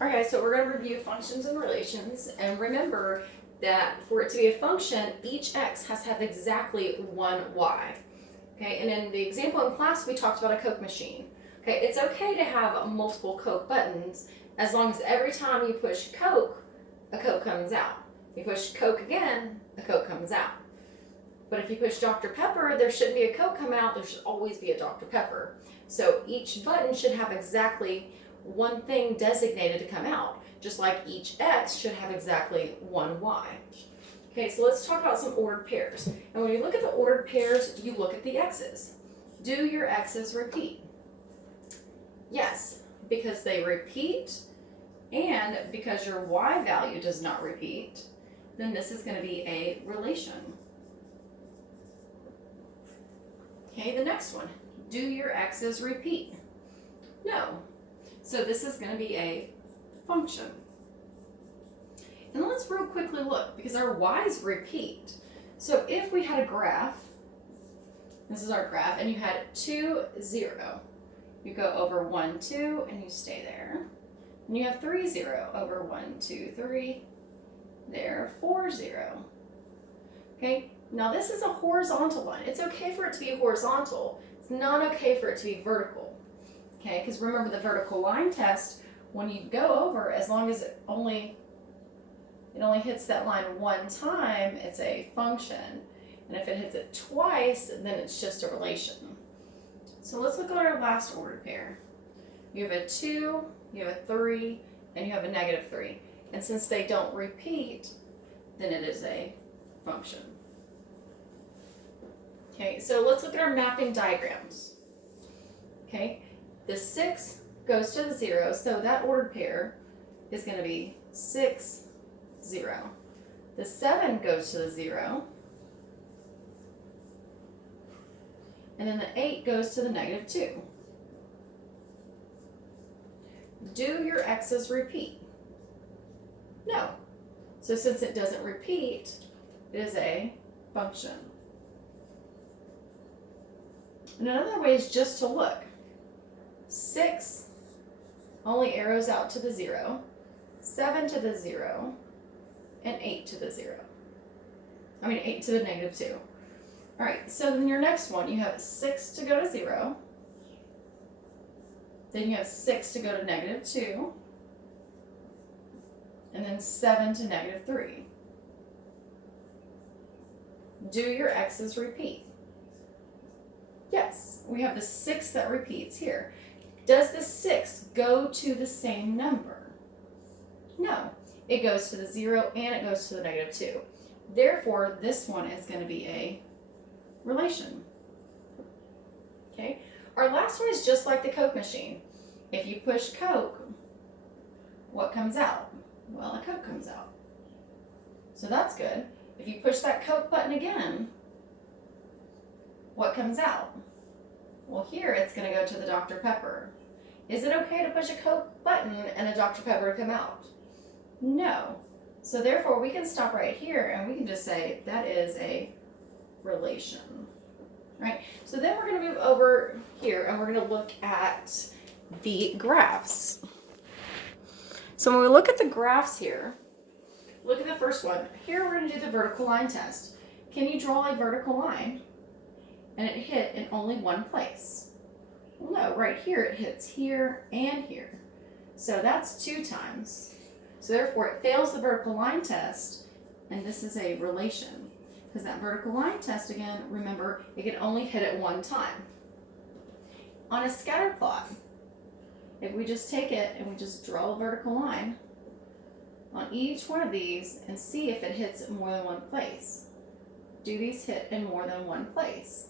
Alright guys, so we're going to review functions and relations, and remember that for it to be a function, each x has to have exactly one y. Okay, and in the example in class, we talked about a Coke machine. Okay, it's okay to have multiple Coke buttons as long as every time you push Coke, a Coke comes out. If you push Coke again, a Coke comes out. But if you push Dr. Pepper, there shouldn't be a Coke come out, there should always be a Dr. Pepper. So each button should have exactly one thing designated to come out, just like each x should have exactly one y. Okay, so let's talk about some ordered pairs. And when you look at the ordered pairs, you look at the x's. Do your x's repeat? Yes, because they repeat, and because your y value does not repeat, then this is going to be a relation. Okay, the next one. Do your x's repeat? No. So this is going to be a function. And let's real quickly look, because our y's repeat. So if we had a graph, this is our graph, and you had 2, 0. You go over 1, 2, and you stay there. And you have 3, 0 over 1, 2, 3, there, 4, 0. Okay, now this is a horizontal line. It's okay for it to be horizontal. It's not okay for it to be vertical. Okay, because remember the vertical line test, when you go over, as long as it only hits that line one time, it's a function. And if it hits it twice, then it's just a relation. So let's look at our last ordered pair. You have a 2, you have a 3, and you have a -3. And since they don't repeat, then it is a function. Okay, so let's look at our mapping diagrams. Okay, the 6 goes to the 0, so that ordered pair is going to be 6, 0. The 7 goes to the 0, and then the 8 goes to the -2. Do your x's repeat? No. So since it doesn't repeat, it is a function. And another way is just to look. 6 only arrows out to the 0, 7 to the 0, and 8 to the 0. 8 to the -2. All right, so then your next one, you have 6 to go to 0, then you have 6 to go to -2, and then 7 to -3. Do your x's repeat? Yes, we have the 6 that repeats here. Does the 6 go to the same number? No, it goes to the 0 and it goes to the -2. Therefore, this one is going to be a relation. Okay, our last one is just like the Coke machine. If you push Coke, what comes out? Well, a Coke comes out. So that's good. If you push that Coke button again, what comes out? Well, here it's going to go to the Dr. Pepper. Is it okay to push a Coke button and a Dr. Pepper to come out? No. So therefore, we can stop right here and we can just say that is a relation. Right? So then we're going to move over here and we're going to look at the graphs. So when we look at the graphs here, look at the first one. Here we're going to do the vertical line test. Can you draw a vertical line and it hit in only one place? Well, no, right here it hits here and here. So that's 2 times. So therefore it fails the vertical line test, and this is a relation. Because that vertical line test, again, remember, it can only hit it one time. On a scatter plot, if we just take it and we just draw a vertical line on each one of these and see if it hits in more than one place. Do these hit in more than one place?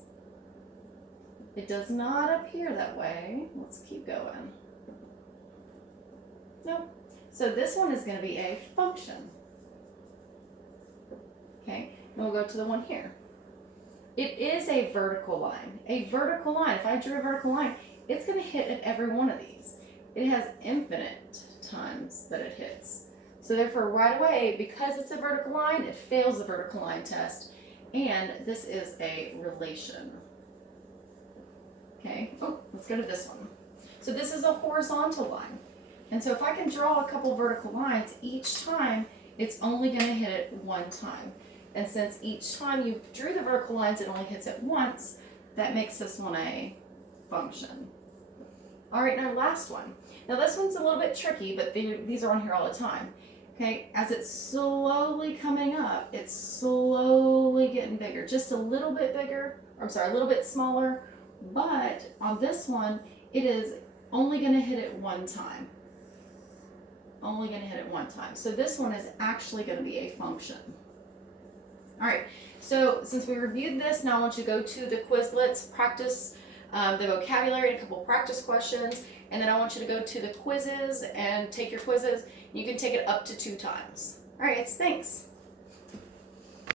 It does not appear that way. Let's keep going. Nope. So this one is going to be a function. Okay, and we'll go to the one here. It is a vertical line. A vertical line, if I drew a vertical line, it's going to hit at every one of these. It has infinite times that it hits. So therefore, right away, because it's a vertical line, it fails the vertical line test, and this is a relation. Okay, oh, let's go to this one. So this is a horizontal line. And so if I can draw a couple vertical lines, each time it's only going to hit it one time. And since each time you drew the vertical lines, it only hits it once, that makes this one a function. All right, now last one. Now this one's a little bit tricky, but these are on here all the time. Okay, as it's slowly coming up, it's slowly getting bigger, just a little bit bigger, a little bit smaller, but on this one, it is only going to hit it one time. Only going to hit it one time. So this one is actually going to be a function. All right, so since we reviewed this, now I want you to go to the Quizlets, practice the vocabulary and a couple practice questions, and then I want you to go to the quizzes and take your quizzes. You can take it up to 2 times. All right, thanks.